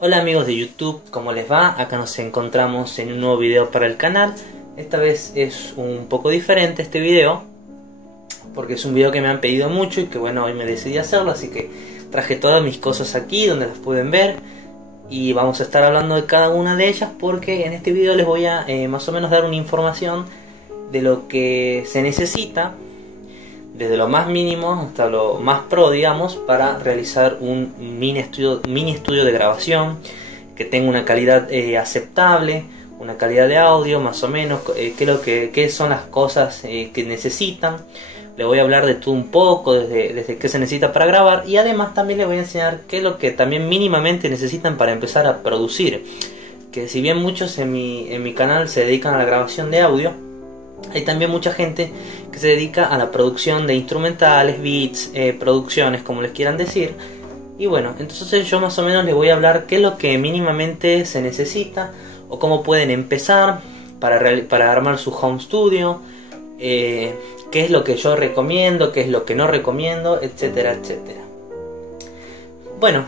Hola amigos de YouTube, ¿cómo les va? Acá nos encontramos en un nuevo video para el canal. Esta vez es un poco diferente este video, porque es un video que me han pedido mucho y que bueno, hoy me decidí hacerlo, así que traje todas mis cosas aquí donde las pueden ver. Y vamos a estar hablando de cada una de ellas porque en este video les voy a más o menos dar una información de lo que se necesita, desde lo más mínimo hasta lo más pro, digamos, para realizar un mini estudio de grabación que tenga una calidad aceptable, una calidad de audio más o menos, qué son las cosas que necesitan. Les voy a hablar de todo un poco, desde qué se necesita para grabar, y además también les voy a enseñar qué es lo que también mínimamente necesitan para empezar a producir. Que si bien muchos en mi canal se dedican a la grabación de audio, hay también mucha gente que se dedica a la producción de instrumentales, beats, producciones, como les quieran decir. Y bueno, entonces yo más o menos les voy a hablar qué es lo que mínimamente se necesita o cómo pueden empezar para armar su home studio, qué es lo que yo recomiendo, qué es lo que no recomiendo, etcétera, etcétera. Bueno,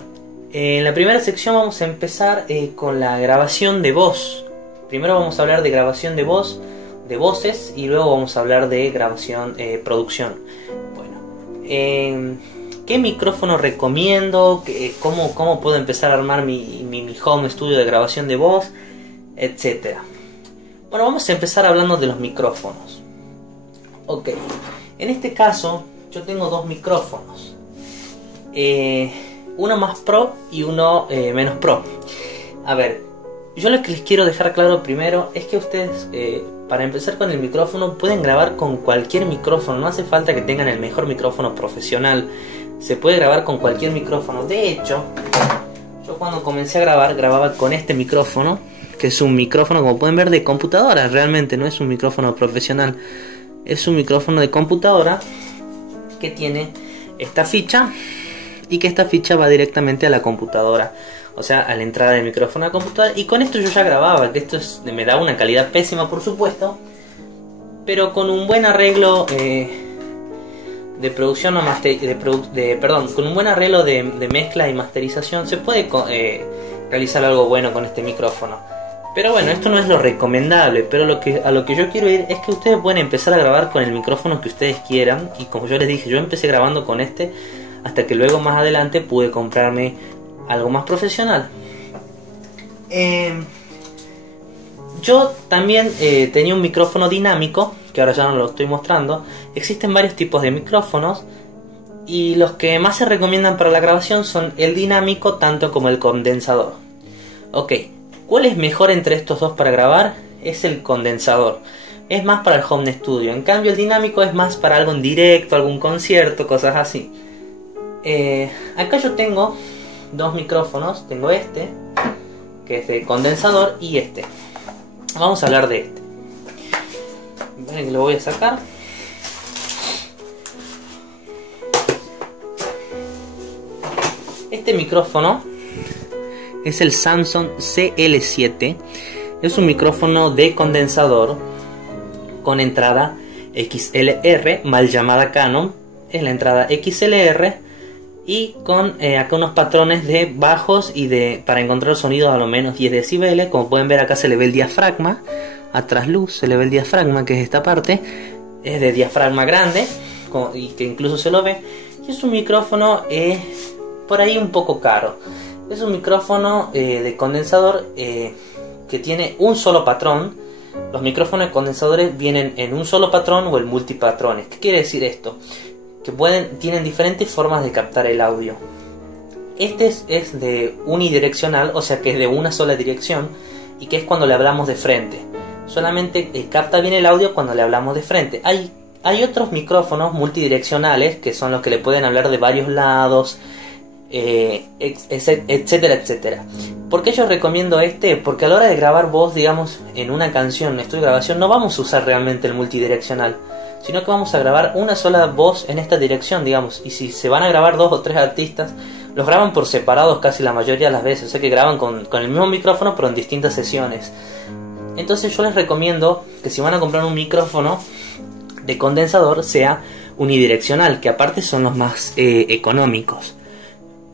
en la primera sección vamos a empezar con la grabación de voz. Primero vamos a hablar de grabación de voz, de voces, y luego vamos a hablar de grabación, producción. Bueno, ¿qué micrófono recomiendo? ¿Cómo puedo empezar a armar mi home studio de grabación de voz? Etcétera. Bueno, vamos a empezar hablando de los micrófonos. Ok, en este caso yo tengo dos micrófonos, uno más pro y uno menos pro. A ver, yo lo que les quiero dejar claro primero es que ustedes, para empezar con el micrófono, pueden grabar con cualquier micrófono. No hace falta que tengan el mejor micrófono profesional. Se puede grabar con cualquier micrófono. De hecho, yo cuando comencé a grabar, grababa con este micrófono, que es un micrófono, como pueden ver, de computadora. Realmente no es un micrófono profesional. Es un micrófono de computadora que tiene esta ficha, y que esta ficha va directamente a la computadora. O sea, a la entrada del micrófono a la computadora. Y con esto yo ya grababa, que esto me da una calidad pésima, por supuesto, pero con un buen arreglo de producción o con un buen arreglo de mezcla y masterización se puede realizar algo bueno con este micrófono. Pero bueno, esto no es lo recomendable, pero a lo que yo quiero ir es que ustedes pueden empezar a grabar con el micrófono que ustedes quieran. Y como yo les dije, yo empecé grabando con este, hasta que luego más adelante pude comprarme algo más profesional. Yo también tenía un micrófono dinámico, que ahora ya no lo estoy mostrando. Existen varios tipos de micrófonos, y los que más se recomiendan para la grabación son el dinámico tanto como el condensador. Ok, ¿cuál es mejor entre estos dos para grabar? Es el condensador. Es más para el home studio. En cambio el dinámico es más para algo en directo, algún concierto, cosas así. Acá yo tengo dos micrófonos. Tengo este, que es de condensador, y este. Vamos a hablar de este. Vale, que lo voy a sacar. Este micrófono es el Samsung CL7. Es un micrófono de condensador con entrada XLR, mal llamada Canon. Es la entrada XLR, y con acá unos patrones de bajos y para encontrar sonidos a lo menos 10 decibeles. Como pueden ver, acá se le ve el diafragma, a trasluz se le ve el diafragma, que es esta parte. Es de diafragma grande, y que incluso se lo ve. Y es un micrófono por ahí un poco caro. Es un micrófono de condensador que tiene un solo patrón. Los micrófonos de condensadores vienen en un solo patrón o en multipatrones. ¿Qué quiere decir esto? Que tienen diferentes formas de captar el audio. Este es de unidireccional, o sea que es de una sola dirección, y que es cuando le hablamos de frente. Solamente capta bien el audio cuando le hablamos de frente. Hay otros micrófonos multidireccionales, que son los que le pueden hablar de varios lados, etcétera, etcétera. ¿Por qué yo recomiendo este? Porque a la hora de grabar voz, digamos, en una canción, en estudio de grabación, no vamos a usar realmente el multidireccional, sino que vamos a grabar una sola voz en esta dirección, digamos. Y si se van a grabar dos o tres artistas, los graban por separados casi la mayoría de las veces. O sea que graban con el mismo micrófono, pero en distintas sesiones. Entonces yo les recomiendo que si van a comprar un micrófono de condensador, sea unidireccional, que aparte son los más económicos.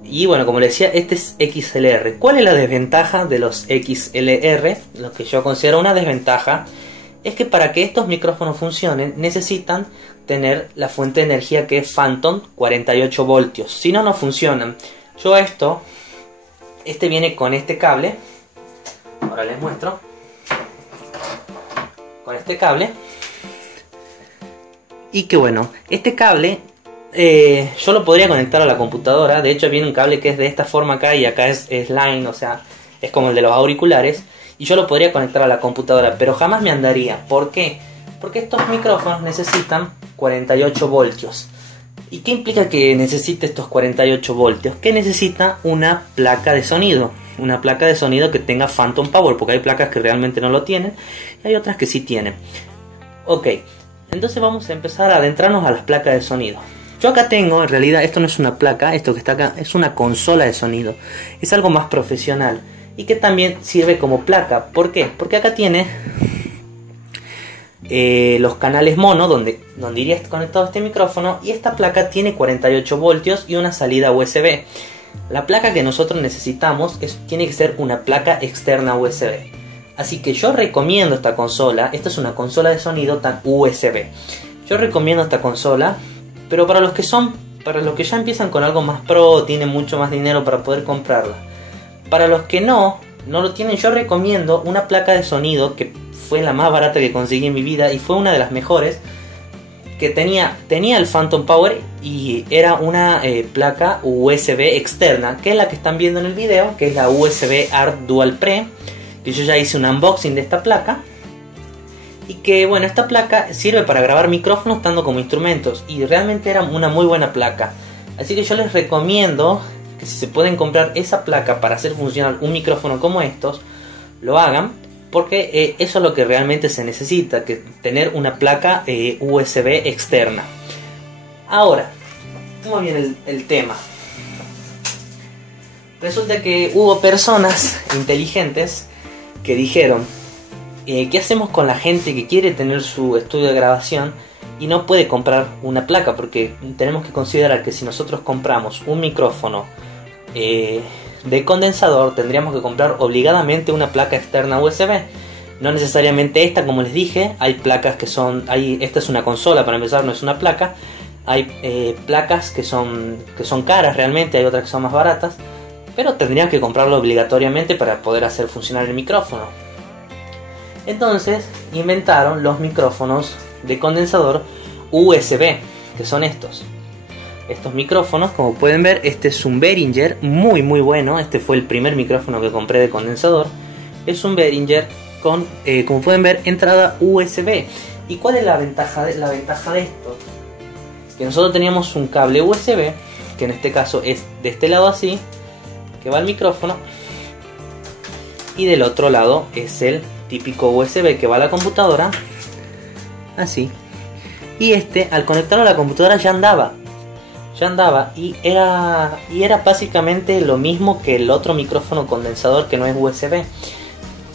Y bueno, como les decía, este es XLR. ¿Cuál es la desventaja de los XLR? Lo que yo considero una desventaja es que para que estos micrófonos funcionen necesitan tener la fuente de energía que es Phantom 48 voltios. Si no, no funcionan. Yo este viene con este cable. Ahora les muestro. Con este cable. Y que bueno, este cable yo lo podría conectar a la computadora. De hecho viene un cable que es de esta forma acá y acá es line, o sea, es como el de los auriculares. Y yo lo podría conectar a la computadora, pero jamás me andaría. ¿Por qué? Porque estos micrófonos necesitan 48 voltios. ¿Y qué implica que necesite estos 48 voltios? Que necesita una placa de sonido. Una placa de sonido que tenga Phantom Power, porque hay placas que realmente no lo tienen y hay otras que sí tienen. Ok, entonces vamos a empezar a adentrarnos a las placas de sonido. Yo acá tengo, en realidad esto no es una placa, esto que está acá es una consola de sonido. Es algo más profesional y que también sirve como placa. ¿Por qué? Porque acá tiene los canales mono donde iría conectado este micrófono, y esta placa tiene 48 voltios y una salida USB. La placa que nosotros necesitamos tiene que ser una placa externa USB. Así que yo recomiendo esta consola. Esta es una consola de sonido tan USB. Yo recomiendo esta consola, pero para los que ya empiezan con algo más pro, tienen mucho más dinero para poder comprarla. Para los que no lo tienen, yo recomiendo una placa de sonido que fue la más barata que conseguí en mi vida y fue una de las mejores, que tenía el Phantom Power y era una placa USB externa, que es la que están viendo en el video, que es la USB ARC Dual Pre, que yo ya hice un unboxing de esta placa. Y que bueno, esta placa sirve para grabar micrófonos tanto como instrumentos, y realmente era una muy buena placa. Así que yo les recomiendo que si se pueden comprar esa placa para hacer funcionar un micrófono como estos, lo hagan, porque eso es lo que realmente se necesita, que tener una placa USB externa. Ahora, ¿cómo viene el tema? Resulta que hubo personas inteligentes que dijeron: ¿qué hacemos con la gente que quiere tener su estudio de grabación y no puede comprar una placa? Porque tenemos que considerar que si nosotros compramos un micrófono de condensador, tendríamos que comprar obligadamente una placa externa USB. No necesariamente esta, como les dije, hay placas que son... esta es una consola, para empezar, no es una placa. Hay placas que son caras realmente, hay otras que son más baratas, pero tendrían que comprarlo obligatoriamente para poder hacer funcionar el micrófono. Entonces inventaron los micrófonos de condensador USB, que son estos micrófonos. Como pueden ver, este es un Behringer muy bueno. Este fue el primer micrófono que compré de condensador. Es un Behringer con, como pueden ver, entrada USB. ¿Y cuál es la ventaja de esto? Que nosotros teníamos un cable USB, que en este caso es de este lado así, que va al micrófono, y del otro lado es el típico USB que va a la computadora, así. Y al conectarlo a la computadora ya andaba y era básicamente lo mismo que el otro micrófono condensador que no es USB.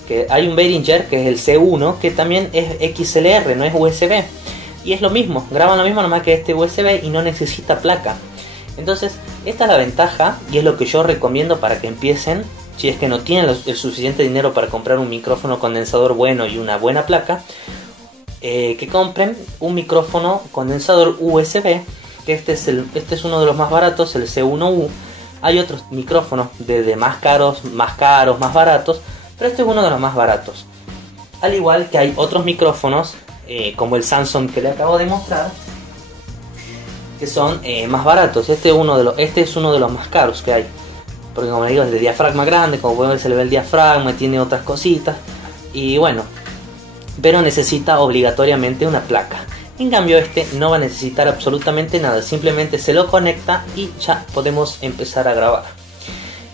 Que hay un Behringer que es el C1, que también es XLR, no es USB, y es lo mismo, graban lo mismo, nomás que este USB, y no necesita placa. Entonces esta es la ventaja, y es lo que yo recomiendo para que empiecen. Si es que no tienen el suficiente dinero para comprar un micrófono condensador bueno y una buena placa, que compren un micrófono condensador USB, que este es uno de los más baratos, el C1U. Hay otros micrófonos de más caros, más baratos, pero este es uno de los más baratos. Al igual que hay otros micrófonos, como el Samsung que le acabo de mostrar, que son más baratos. Este es uno de los más caros que hay, porque como les digo, es de diafragma grande, como pueden ver se le ve el diafragma, tiene otras cositas, y bueno, pero necesita obligatoriamente una placa. En cambio este no va a necesitar absolutamente nada, simplemente se lo conecta y ya podemos empezar a grabar.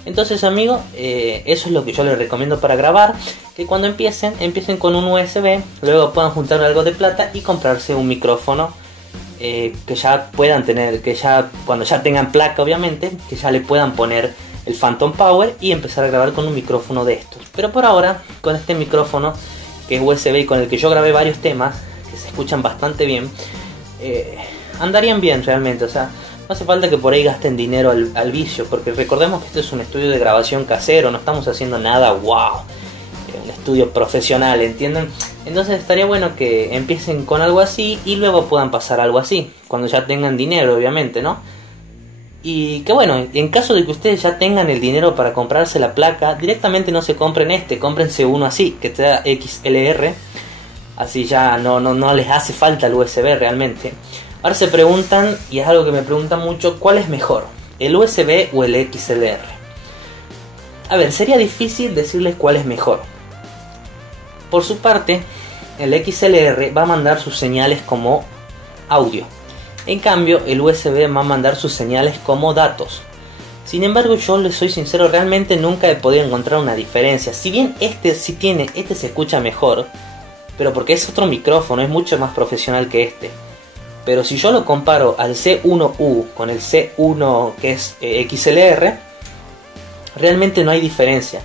Entonces amigos, eso es lo que yo les recomiendo para grabar, que cuando empiecen con un USB, luego puedan juntar algo de plata y comprarse un micrófono que ya puedan tener, que ya cuando ya tengan placa obviamente, que ya le puedan poner el Phantom Power y empezar a grabar con un micrófono de estos. Pero por ahora, con este micrófono que es USB y con el que yo grabé varios temas que se escuchan bastante bien, andarían bien realmente. O sea, No hace falta que por ahí gasten dinero al vicio, porque recordemos que este es un estudio de grabación casero, no estamos haciendo nada wow, un estudio profesional, ¿entienden? Entonces estaría bueno que empiecen con algo así y luego puedan pasar a algo así, cuando ya tengan dinero, obviamente, ¿no? Y que bueno, en caso de que ustedes ya tengan el dinero para comprarse la placa, directamente no se compren cómprense uno así, que sea XLR, así ya no les hace falta el USB realmente. Ahora se preguntan, y es algo que me preguntan mucho, ¿cuál es mejor? ¿El USB o el XLR? A ver, sería difícil decirles cuál es mejor. Por su parte, el XLR va a mandar sus señales como audio. En cambio, el USB va a mandar sus señales como datos. Sin embargo, yo les soy sincero, realmente nunca he podido encontrar una diferencia. Si bien este se escucha mejor, pero porque es otro micrófono, es mucho más profesional que este. Pero si yo lo comparo al C1U con el C1 que es XLR, realmente no hay diferencia.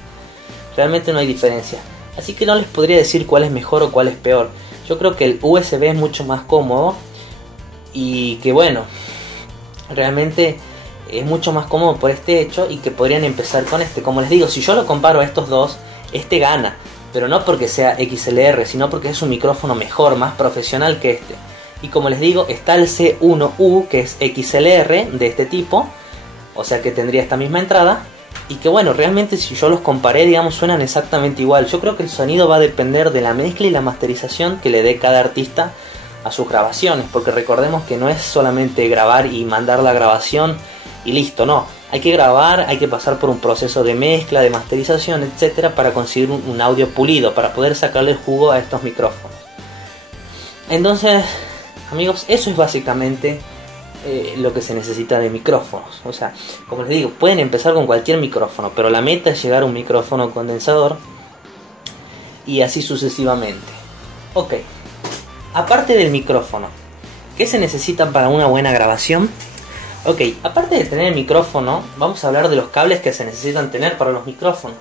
Realmente no hay diferencia. Así que no les podría decir cuál es mejor o cuál es peor. Yo creo que el USB es mucho más cómodo. Y que bueno, realmente es mucho más cómodo por este hecho. Y que podrían empezar con este. Como les digo, si yo lo comparo a estos dos, este gana. Pero no porque sea XLR, sino porque es un micrófono mejor, más profesional que este. Y como les digo, está el C1U, que es XLR de este tipo. O sea que tendría esta misma entrada. Y que bueno, realmente si yo los comparé, digamos, suenan exactamente igual. Yo creo que el sonido va a depender de la mezcla y la masterización que le dé cada artista a sus grabaciones. Porque recordemos que no es solamente grabar y mandar la grabación y listo, no. Hay que grabar, hay que pasar por un proceso de mezcla, de masterización, etcétera, para conseguir un audio pulido, para poder sacarle el jugo a estos micrófonos. Entonces, amigos, eso es básicamente lo que se necesita de micrófonos. O sea, como les digo, pueden empezar con cualquier micrófono, pero la meta es llegar a un micrófono condensador y así sucesivamente. Ok, aparte del micrófono, ¿qué se necesita para una buena grabación? Ok, aparte de tener el micrófono, vamos a hablar de los cables que se necesitan tener para los micrófonos.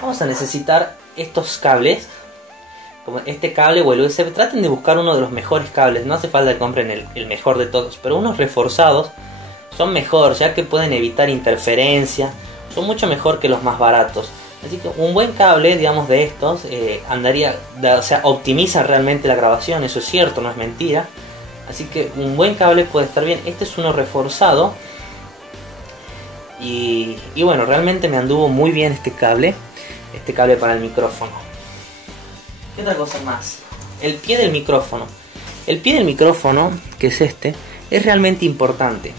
Vamos a necesitar estos cables, como este cable o el USB. Traten de buscar uno de los mejores cables, no hace falta que compren el mejor de todos, pero unos reforzados son mejor, ya que pueden evitar interferencia, son mucho mejor que los más baratos. Así que un buen cable, digamos, de estos o sea, optimiza realmente la grabación, eso es cierto, no es mentira. Así que un buen cable puede estar bien. Este es uno reforzado. Y bueno, realmente me anduvo muy bien este cable para el micrófono. ¿Qué otra cosa más? El pie del micrófono. El pie del micrófono, que es este, es realmente importante.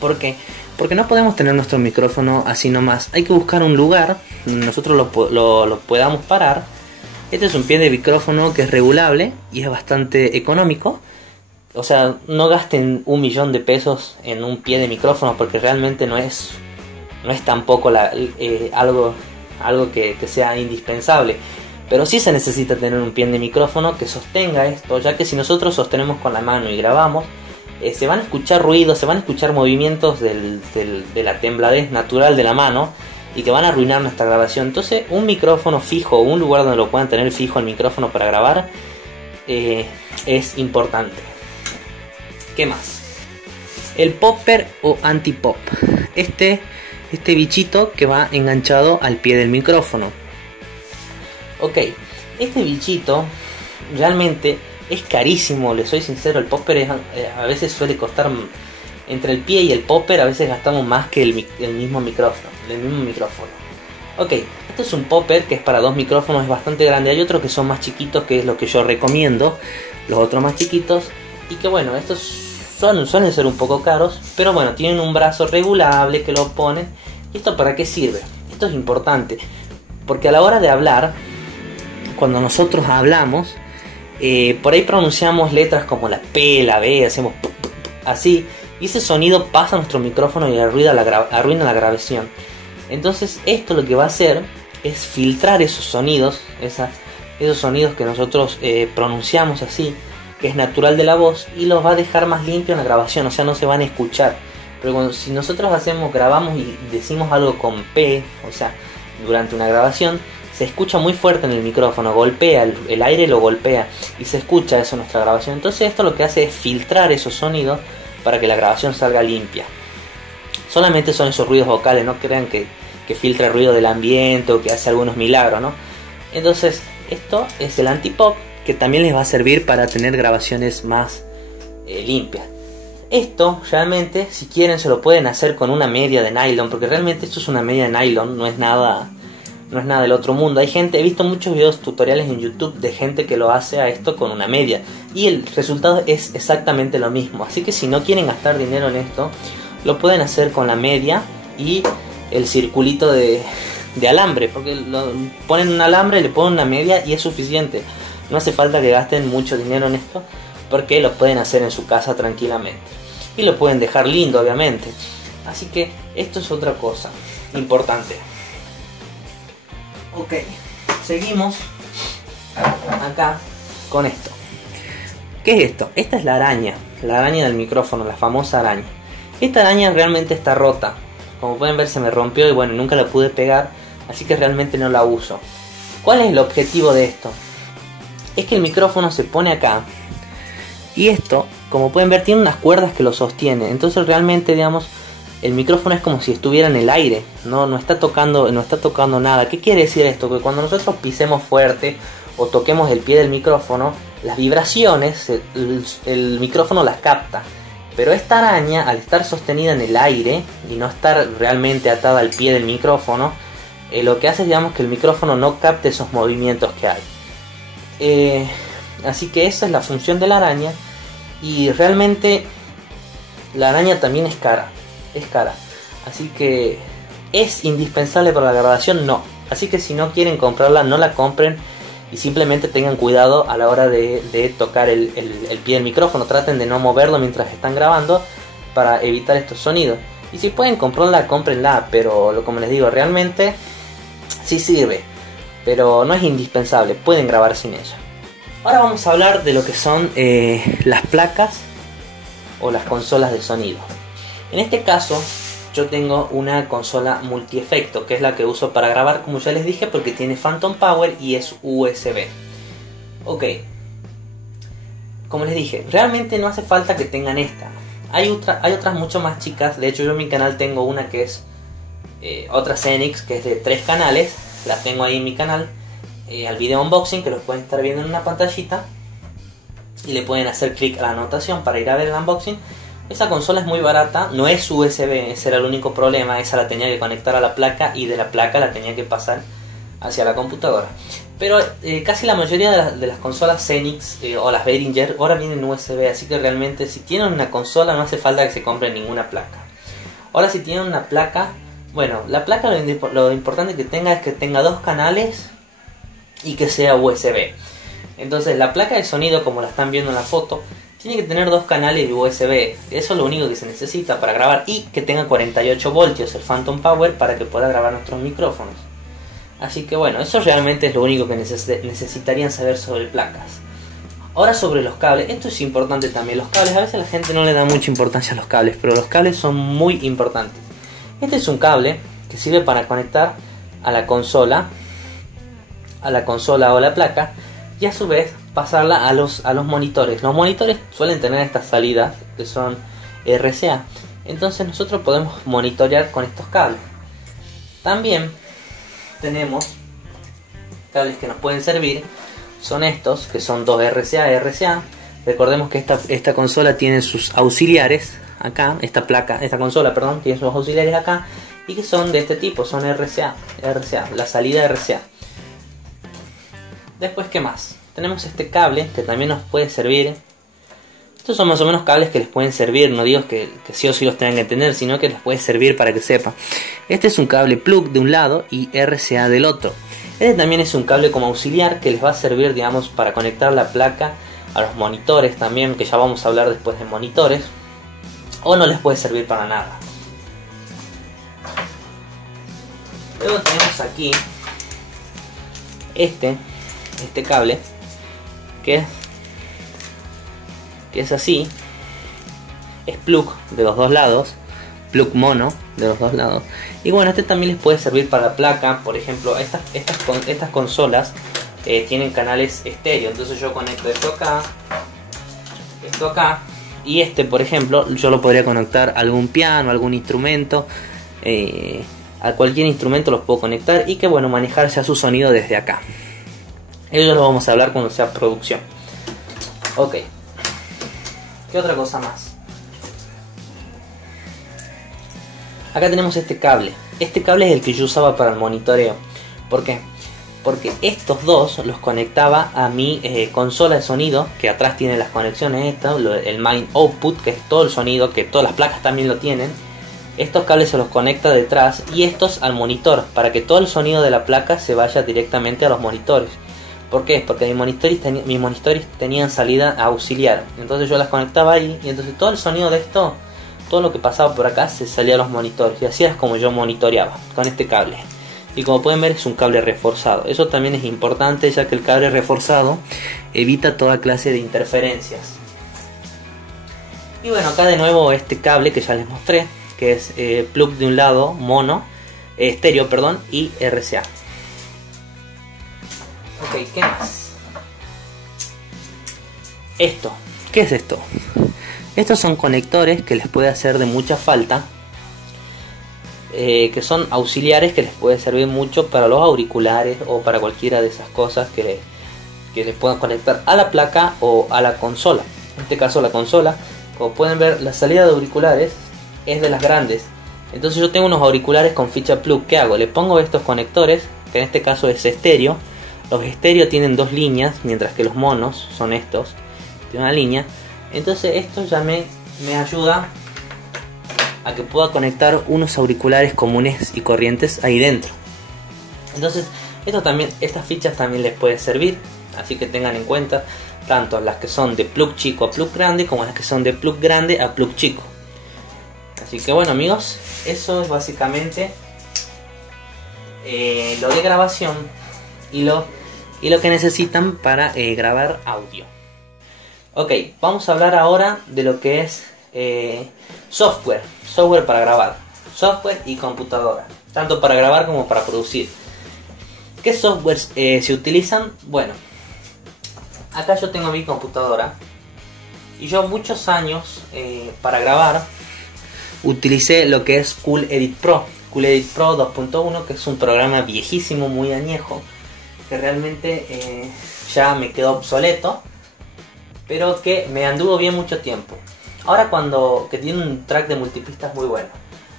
¿Por qué? Porque no podemos tener nuestro micrófono así nomás. Hay que buscar un lugar donde nosotros lo podamos parar. Este es un pie de micrófono que es regulable y es bastante económico. O sea, no gasten 1 millón de pesos en un pie de micrófono, porque realmente no es tampoco algo que sea indispensable. Pero sí se necesita tener un pie de micrófono que sostenga esto, ya que si nosotros sostenemos con la mano y grabamos, se van a escuchar ruidos, se van a escuchar movimientos de la tembladez natural de la mano y que van a arruinar nuestra grabación. Entonces, un micrófono fijo, un lugar donde lo puedan tener fijo el micrófono para grabar, es importante. ¿Qué más? El popper o anti-pop. Este bichito que va enganchado al pie del micrófono. Ok, este bichito realmente es carísimo, les soy sincero. El popper a veces suele costar, entre el pie y el popper a veces gastamos más que el mismo micrófono. Ok, este es un popper que es para 2 micrófonos, es bastante grande. Hay otros que son más chiquitos, que es lo que yo recomiendo, los otros más chiquitos. Y que bueno, estos suelen ser un poco caros, pero bueno, tienen un brazo regulable que lo ponen. ¿Y esto para qué sirve? Esto es importante, porque a la hora de hablar, cuando nosotros hablamos, por ahí pronunciamos letras como la P, la B, hacemos así, y ese sonido pasa a nuestro micrófono y arruina la grabación. Entonces esto lo que va a hacer es filtrar esos sonidos, esos sonidos que nosotros pronunciamos así, que es natural de la voz, y los va a dejar más limpio en la grabación, o sea, no se van a escuchar. Pero si nosotros grabamos y decimos algo con P, o sea, durante una grabación, se escucha muy fuerte en el micrófono, golpea, el aire lo golpea y se escucha eso en nuestra grabación. Entonces esto lo que hace es filtrar esos sonidos para que la grabación salga limpia. Solamente son esos ruidos vocales, no crean que filtra el ruido del ambiente o que hace algunos milagros, ¿no? Entonces esto es el anti-pop, que también les va a servir para tener grabaciones más limpias. Esto realmente, si quieren, se lo pueden hacer con una media de nylon, porque realmente esto es una media de nylon, no es nada del otro mundo. Hay gente, he visto muchos videos tutoriales en YouTube de gente que lo hace a esto con una media y el resultado es exactamente lo mismo. Así que si no quieren gastar dinero en esto, lo pueden hacer con la media y el circulito de alambre, porque ponen un alambre, le ponen una media y es suficiente. No hace falta que gasten mucho dinero en esto, porque lo pueden hacer en su casa tranquilamente y lo pueden dejar lindo, obviamente. Así que esto es otra cosa importante. Ok, seguimos acá con esto. ¿Qué es esto? Esta es la araña del micrófono, la famosa araña. Esta araña realmente está rota, como pueden ver se me rompió y bueno, nunca la pude pegar, así que realmente no la uso. ¿Cuál es el objetivo de esto? Es que el micrófono se pone acá y esto, como pueden ver, tiene unas cuerdas que lo sostienen. Entonces realmente, digamos, el micrófono es como si estuviera en el aire, no está tocando nada. ¿Qué quiere decir esto? Que cuando nosotros pisemos fuerte o toquemos el pie del micrófono, las vibraciones, el micrófono las capta. Pero esta araña, al estar sostenida en el aire y no estar realmente atada al pie del micrófono, lo que hace es, digamos, que el micrófono no capte esos movimientos que hay. Así que esa es la función de la araña. Y realmente la araña también es cara. Así que ¿es indispensable para la grabación? No. Así que si no quieren comprarla, no la compren y simplemente tengan cuidado a la hora de tocar el pie del micrófono. Traten de no moverlo mientras están grabando para evitar estos sonidos. Y si pueden comprarla, cómprenla, pero como les digo, realmente sí sirve, pero no es indispensable, pueden grabar sin ella. Ahora vamos a hablar de lo que son las placas o las consolas de sonido. En este caso yo tengo una consola multiefecto, que es la que uso para grabar, como ya les dije, porque tiene Phantom Power y es USB. Ok, como les dije, realmente no hace falta que tengan esta. Hay otras mucho más chicas. De hecho yo en mi canal tengo una que es otra Xenix, que es de 3 canales. La tengo ahí en mi canal, al video unboxing, que los pueden estar viendo en una pantallita y le pueden hacer clic a la anotación para ir a ver el unboxing. Esa consola es muy barata, no es USB, ese era el único problema. Esa la tenía que conectar a la placa y de la placa la tenía que pasar hacia la computadora. Pero casi la mayoría de las consolas Xenix o las Behringer ahora vienen USB, así que realmente si tienen una consola no hace falta que se compren ninguna placa. Ahora si tienen una placa, bueno, la placa lo importante que tenga es que tenga 2 canales y que sea USB. Entonces la placa de sonido, como la están viendo en la foto, tiene que tener 2 canales de USB. Eso es lo único que se necesita para grabar, y que tenga 48 voltios el Phantom Power para que pueda grabar nuestros micrófonos. Así que bueno, eso realmente es lo único que necesitarían saber sobre placas. Ahora sobre los cables, esto es importante también. Los cables, a veces la gente no le da mucha importancia a los cables, pero los cables son muy importantes. Este es un cable que sirve para conectar a la consola o la placa, y a su vez pasarla a los monitores. Los monitores suelen tener estas salidas que son RCA, entonces nosotros podemos monitorear con estos cables. También tenemos cables que nos pueden servir, son estos que son 2 RCA. Recordemos que esta consola tiene sus auxiliares acá, esta consola tiene sus auxiliares acá, y que son de este tipo, son RCA, la salida RCA. Después, ¿qué más? Tenemos este cable que también nos puede servir. Estos son más o menos cables que les pueden servir, no digo que sí o sí los tengan que tener, sino que les puede servir para que sepan. Este es un cable plug de un lado y RCA del otro. Este también es un cable como auxiliar que les va a servir, digamos, para conectar la placa a los monitores también, que ya vamos a hablar después de monitores, o no les puede servir para nada. Luego tenemos aquí este cable que es así, es plug de los dos lados, plug mono de los dos lados, y bueno, este también les puede servir para la placa. Por ejemplo, estas consolas tienen canales estéreo, entonces yo conecto esto acá Y este, por ejemplo, yo lo podría conectar a algún piano, a algún instrumento, a cualquier instrumento los puedo conectar y que bueno, manejar ya su sonido desde acá. Eso lo vamos a hablar cuando sea producción. Ok. ¿Qué otra cosa más? Acá tenemos este cable. Este cable es el que yo usaba para el monitoreo. ¿Por qué? Porque estos dos los conectaba a mi consola de sonido, que atrás tiene las conexiones estas, el main output, que es todo el sonido, que todas las placas también lo tienen. Estos cables se los conecta detrás y estos al monitor, para que todo el sonido de la placa se vaya directamente a los monitores. ¿Por qué? Porque mis monitores tenían salida auxiliar. Entonces yo las conectaba ahí y entonces todo el sonido de esto, todo lo que pasaba por acá se salía a los monitores. Y así es como yo monitoreaba con este cable. Y como pueden ver es un cable reforzado. Eso también es importante, ya que el cable reforzado evita toda clase de interferencias. Y bueno, acá de nuevo este cable que ya les mostré, que es plug de un lado, mono, estéreo, perdón, y RCA. Ok, ¿qué más? Esto, ¿qué es esto? Estos son conectores que les puede hacer de mucha falta, que son auxiliares que les puede servir mucho para los auriculares o para cualquiera de esas cosas que les puedan conectar a la placa o a la consola. En este caso la consola, como pueden ver, la salida de auriculares es de las grandes. Entonces yo tengo unos auriculares con ficha plug. ¿Qué hago? Le pongo estos conectores, que en este caso es estéreo. Los estéreo tienen dos líneas, mientras que los monos son estos, tienen una línea. Entonces esto ya me ayuda a que pueda conectar unos auriculares comunes y corrientes ahí dentro. Entonces estas fichas también les puede servir, así que tengan en cuenta tanto las que son de plug chico a plug grande como las que son de plug grande a plug chico. Así que bueno amigos, eso es básicamente lo de grabación y lo que necesitan para grabar audio. Ok, vamos a hablar ahora de lo que es software para grabar, software y computadora, tanto para grabar como para producir. ¿Qué softwares se utilizan? Bueno, acá yo tengo mi computadora y yo muchos años para grabar utilicé lo que es Cool Edit Pro 2.1, que es un programa viejísimo, muy añejo, que realmente ya me quedó obsoleto, pero que me anduvo bien mucho tiempo. Ahora que tiene un track de multipistas muy bueno.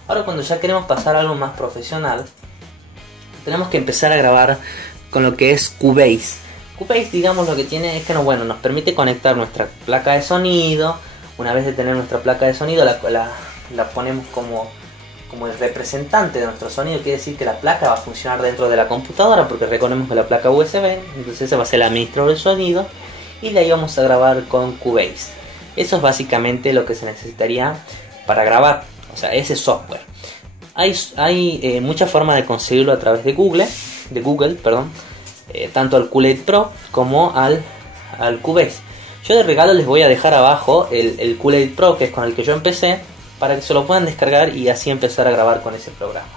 Ahora cuando ya queremos pasar a algo más profesional, tenemos que empezar a grabar con lo que es Cubase. Cubase, digamos, lo que tiene es que nos permite conectar nuestra placa de sonido. Una vez de tener nuestra placa de sonido, la ponemos como el representante de nuestro sonido. Quiere decir que la placa va a funcionar dentro de la computadora, porque recordemos que la placa USB, entonces ese va a ser el administrador del sonido, y de ahí vamos a grabar con Cubase. Eso es básicamente lo que se necesitaría para grabar, o sea, ese software. Hay muchas formas de conseguirlo a través de Google, tanto al Cool Edit Pro como al Cubase. Yo de regalo les voy a dejar abajo el Cool Edit Pro, que es con el que yo empecé, para que se lo puedan descargar y así empezar a grabar con ese programa.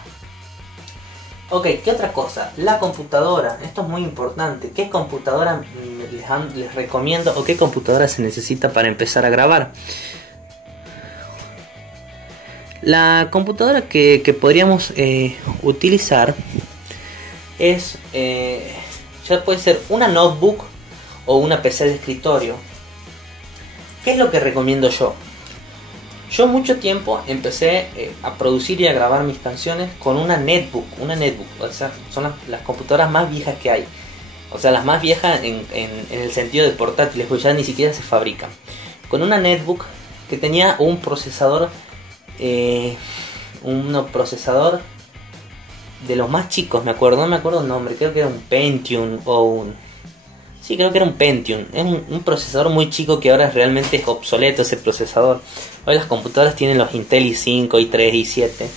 Ok, ¿qué otra cosa? La computadora, esto es muy importante. ¿Qué computadora les recomiendo o qué computadora se necesita para empezar a grabar? La computadora que podríamos utilizar es, ya puede ser una notebook o una PC de escritorio. ¿Qué es lo que recomiendo yo? Yo mucho tiempo empecé a producir y a grabar mis canciones con una netbook, o sea, son las computadoras más viejas que hay. O sea, las más viejas en el sentido de portátiles, pues ya ni siquiera se fabrican. Con una netbook que tenía un procesador de los más chicos, no me acuerdo el nombre, creo que era un Pentium Sí, creo que era un Pentium. Es un procesador muy chico que ahora realmente es obsoleto ese procesador. Hoy las computadoras tienen los Intel i5, i3, i7.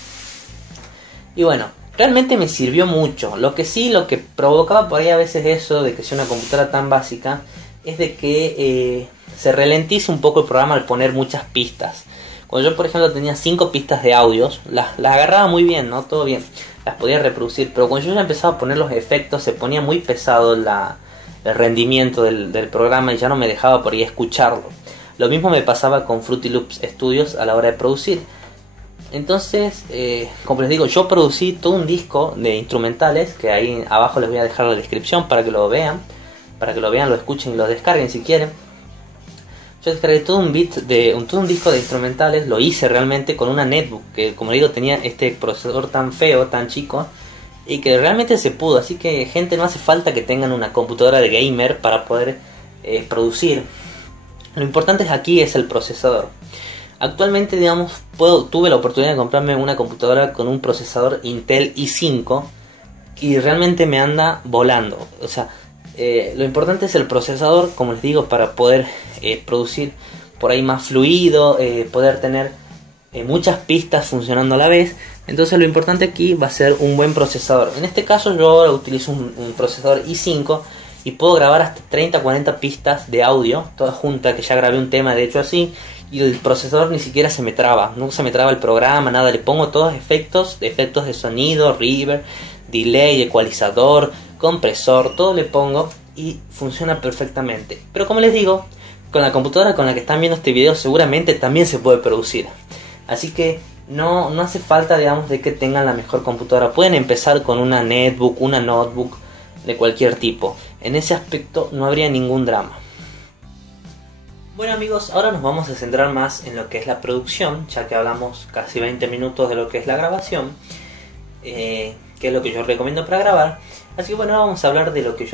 Y bueno, realmente me sirvió mucho. Lo que provocaba por ahí a veces eso de que sea una computadora tan básica es de que se ralentiza un poco el programa al poner muchas pistas. Cuando yo por ejemplo tenía 5 pistas de audios, las agarraba muy bien, ¿no? Todo bien, las podía reproducir. Pero cuando yo ya empezaba a poner los efectos se ponía muy pesado el rendimiento del programa y ya no me dejaba por ahí escucharlo. Lo mismo me pasaba con Fruity Loops Studios a la hora de producir. Entonces, como les digo, yo producí todo un disco de instrumentales, que ahí abajo les voy a dejar la descripción para que lo vean, lo escuchen y lo descarguen si quieren. Yo descargué todo un disco de instrumentales, lo hice realmente con una netbook, que como digo tenía este procesador tan feo, tan chico, y que realmente se pudo. Así que gente, no hace falta que tengan una computadora de gamer para poder producir. Lo importante aquí es el procesador. Actualmente, digamos, tuve la oportunidad de comprarme una computadora con un procesador Intel i5 y realmente me anda volando. O sea, lo importante es el procesador, como les digo, para poder producir por ahí más fluido, poder tener muchas pistas funcionando a la vez. Entonces lo importante aquí va a ser un buen procesador. En este caso yo ahora utilizo un procesador i5 y puedo grabar hasta 30-40 pistas de audio, todas juntas, que ya grabé un tema de hecho así. Y el procesador ni siquiera se me traba, no se me traba el programa, nada. Le pongo todos efectos de sonido, reverb, delay, ecualizador, compresor, todo le pongo y funciona perfectamente. Pero como les digo, con la computadora con la que están viendo este video seguramente también se puede producir. Así que no hace falta, digamos, de que tengan la mejor computadora. Pueden empezar con una netbook, una notebook de cualquier tipo. En ese aspecto no habría ningún drama. Bueno amigos, ahora nos vamos a centrar más en lo que es la producción, ya que hablamos casi 20 minutos de lo que es la grabación, que es lo que yo recomiendo para grabar. Así que bueno, vamos a hablar de lo que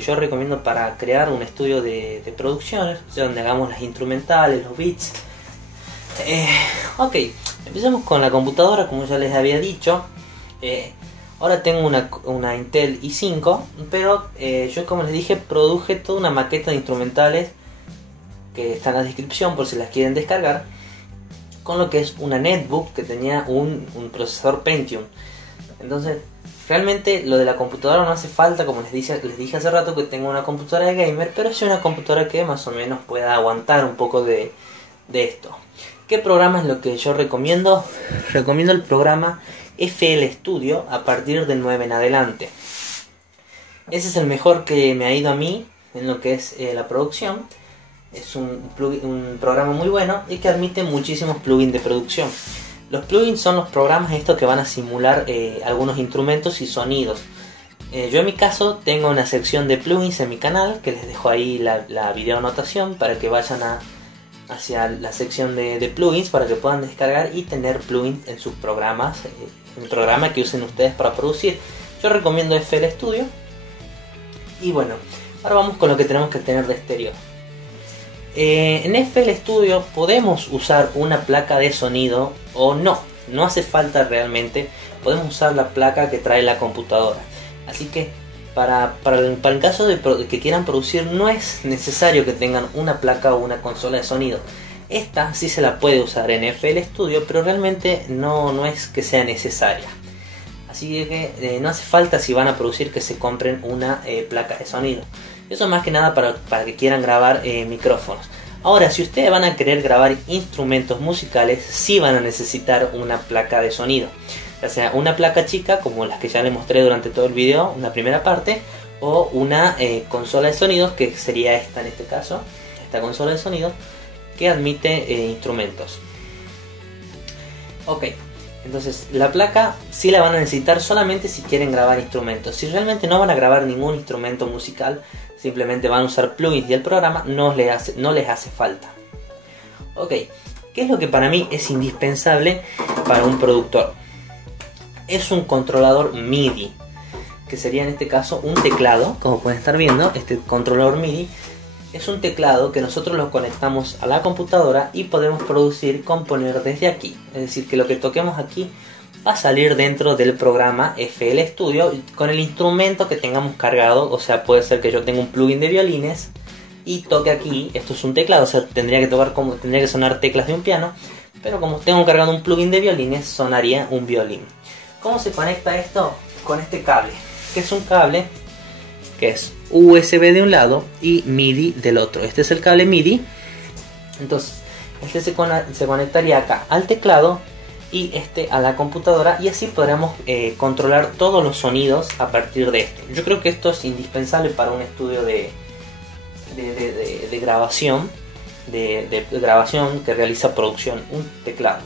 yo recomiendo para crear un estudio de producciones, o sea, donde hagamos las instrumentales, los beats. Ok, empecemos con la computadora, como ya les había dicho. Ahora tengo una Intel i5, pero yo, como les dije, produje toda una maqueta de instrumentales que está en la descripción por si las quieren descargar, con lo que es una netbook que tenía un procesador Pentium. Entonces realmente lo de la computadora no hace falta, como les dije hace rato, que tenga una computadora de gamer, pero sí una computadora que más o menos pueda aguantar un poco de esto. ¿Qué programa es lo que yo recomiendo? Recomiendo el programa FL Studio a partir del 9 en adelante. Ese es el mejor que me ha ido a mí en lo que es la producción. Es un programa muy bueno y que admite muchísimos plugins de producción. Los plugins son los programas estos que van a simular algunos instrumentos y sonidos. Yo en mi caso tengo una sección de plugins en mi canal, que les dejo ahí la video anotación para que vayan hacia la sección de plugins para que puedan descargar y tener plugins en sus programas, el programa que usen ustedes para producir. Yo recomiendo FL Studio. Y bueno, ahora vamos con lo que tenemos que tener de estéreo. En FL Studio podemos usar una placa de sonido o no hace falta realmente, podemos usar la placa que trae la computadora. Así que para el caso de que quieran producir no es necesario que tengan una placa o una consola de sonido. Esta sí se la puede usar en FL Studio, pero realmente no es que sea necesaria. Así que no hace falta, si van a producir, que se compren una placa de sonido. Eso más que nada para que quieran grabar micrófonos. Ahora, si ustedes van a querer grabar instrumentos musicales, sí van a necesitar una placa de sonido. Ya sea una placa chica, como las que ya les mostré durante todo el video, una primera parte, o una consola de sonidos, que sería esta en este caso, esta consola de sonidos, que admite instrumentos. Ok, entonces la placa sí la van a necesitar solamente si quieren grabar instrumentos. Si realmente no van a grabar ningún instrumento musical, simplemente van a usar plugins y el programa no les hace falta. Ok, ¿qué es lo que para mí es indispensable para un productor? Es un controlador MIDI, que sería en este caso un teclado. Como pueden estar viendo, este controlador MIDI es un teclado que nosotros lo conectamos a la computadora y podemos producir y componer desde aquí. Es decir, que lo que toquemos aquí va a salir dentro del programa FL Studio con el instrumento que tengamos cargado. O sea, puede ser que yo tenga un plugin de violines y toque aquí. Esto es un teclado, o sea, tendría que sonar teclas de un piano, pero como tengo cargado un plugin de violines, sonaría un violín. ¿Cómo se conecta esto? Con este cable, que es un cable que es USB de un lado y MIDI del otro. Este es el cable MIDI. Entonces este se conectaría acá al teclado y este a la computadora, y así podremos controlar todos los sonidos a partir de esto. Yo creo que esto es indispensable para un estudio de grabación, de grabación que realiza producción, un teclado.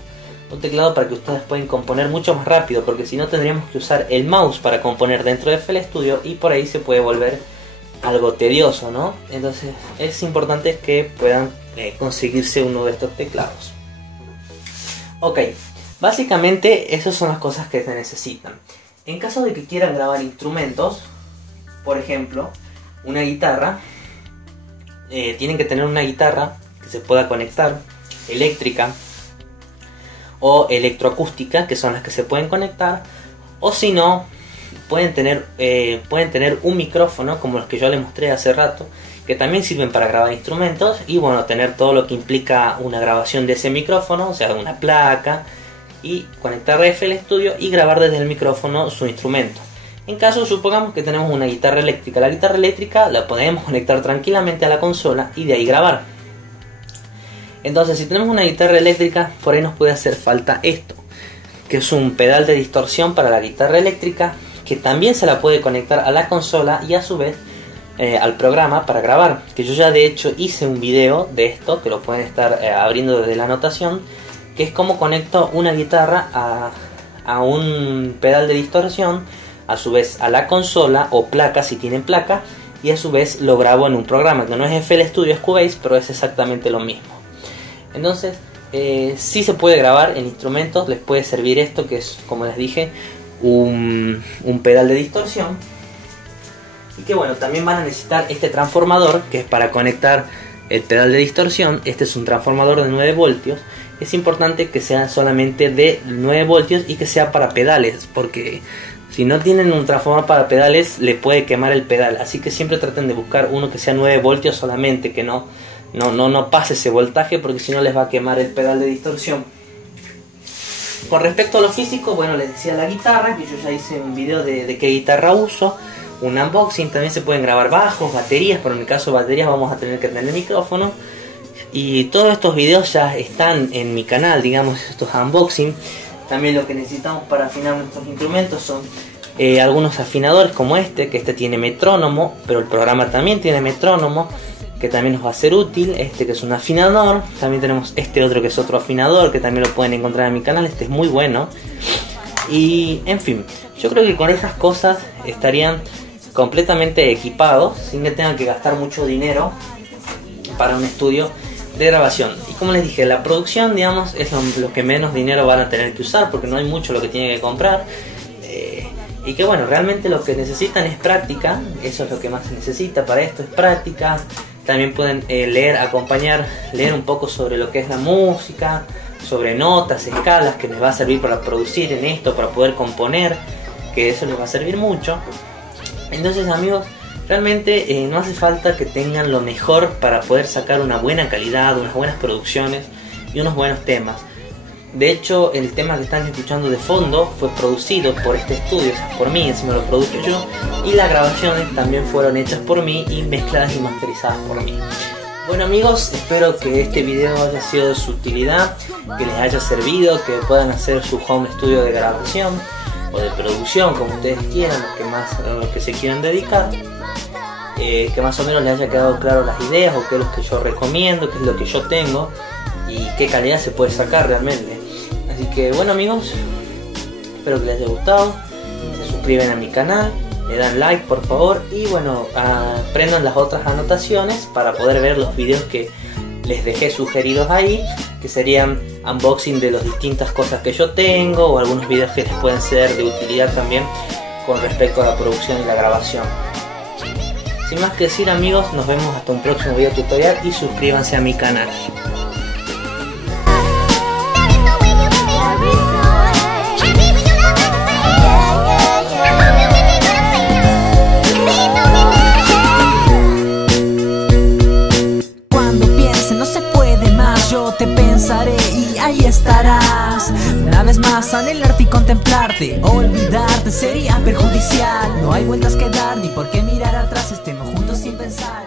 Un teclado para que ustedes puedan componer mucho más rápido, porque si no tendríamos que usar el mouse para componer dentro de FL Studio y por ahí se puede volver algo tedioso, ¿no? Entonces es importante que puedan conseguirse uno de estos teclados. Ok, básicamente esas son las cosas que se necesitan. En caso de que quieran grabar instrumentos, por ejemplo, una guitarra, tienen que tener una guitarra que se pueda conectar, eléctrica o electroacústica, que son las que se pueden conectar, o si no, pueden tener un micrófono como los que yo les mostré hace rato, que también sirven para grabar instrumentos, y bueno, tener todo lo que implica una grabación de ese micrófono, o sea, una placa, y conectar a FL Studio y grabar desde el micrófono su instrumento. En caso, supongamos que tenemos una guitarra eléctrica, la guitarra eléctrica la podemos conectar tranquilamente a la consola y de ahí grabar. Entonces, si tenemos una guitarra eléctrica, por ahí nos puede hacer falta esto, que es un pedal de distorsión para la guitarra eléctrica, que también se la puede conectar a la consola y a su vez al programa para grabar. Que yo ya de hecho hice un video de esto, que lo pueden estar abriendo desde la anotación, que es cómo conecto una guitarra a un pedal de distorsión, a su vez a la consola o placa si tienen placa, y a su vez lo grabo en un programa que no es FL Studio, es Cubase, pero es exactamente lo mismo. Entonces, sí se puede grabar en instrumentos, les puede servir esto, que es, como les dije, un pedal de distorsión. Y que bueno, también van a necesitar este transformador, que es para conectar el pedal de distorsión. Este es un transformador de 9 voltios. Es importante que sea solamente de 9 voltios y que sea para pedales, porque si no tienen un transformador para pedales, le puede quemar el pedal. Así que siempre traten de buscar uno que sea 9 voltios solamente, que no pase ese voltaje, porque si no les va a quemar el pedal de distorsión. Con respecto a lo físico, bueno, les decía la guitarra, que yo ya hice un video de qué guitarra uso, un unboxing. También se pueden grabar bajos, baterías, pero en el caso de baterías vamos a tener que tener micrófono. Y todos estos videos ya están en mi canal, digamos, estos unboxing. También lo que necesitamos para afinar nuestros instrumentos son algunos afinadores como este, que este tiene metrónomo, pero el programa también tiene metrónomo, que también nos va a ser útil. Este que es un afinador. También tenemos este otro que es otro afinador, que también lo pueden encontrar en mi canal. Este es muy bueno. Y en fin, yo creo que con esas cosas estarían completamente equipados, sin que tengan que gastar mucho dinero para un estudio de grabación. Y como les dije, la producción, digamos, es lo que menos dinero van a tener que usar, porque no hay mucho lo que tienen que comprar. Y que bueno, realmente lo que necesitan es práctica. Eso es lo que más se necesita para esto, es práctica. También pueden leer un poco sobre lo que es la música, sobre notas, escalas, que les va a servir para producir en esto, para poder componer, que eso les va a servir mucho. Entonces, amigos, realmente no hace falta que tengan lo mejor para poder sacar una buena calidad, unas buenas producciones y unos buenos temas. De hecho, el tema que están escuchando de fondo fue producido por este estudio, o sea, por mí, encima lo produje yo, y las grabaciones también fueron hechas por mí y mezcladas y masterizadas por mí. Bueno, amigos, espero que este video haya sido de su utilidad, que les haya servido, que puedan hacer su home studio de grabación o de producción, como ustedes quieran, los que se quieran dedicar. Que más o menos les haya quedado claro las ideas, o qué es lo que yo recomiendo, qué es lo que yo tengo y qué calidad se puede sacar realmente. Así que bueno, amigos, espero que les haya gustado. Se suscriben a mi canal, le dan like por favor, y bueno, aprendan las otras anotaciones para poder ver los videos que les dejé sugeridos ahí, que serían unboxing de las distintas cosas que yo tengo, o algunos videos que les pueden ser de utilidad también con respecto a la producción y la grabación. Sin más que decir, amigos, nos vemos hasta un próximo video tutorial y suscríbanse a mi canal. Yo te pensaré y ahí estarás. Una vez más, anhelarte y contemplarte. Olvidarte sería perjudicial. No hay vueltas que dar ni por qué mirar atrás. Estemos juntos sin pensar.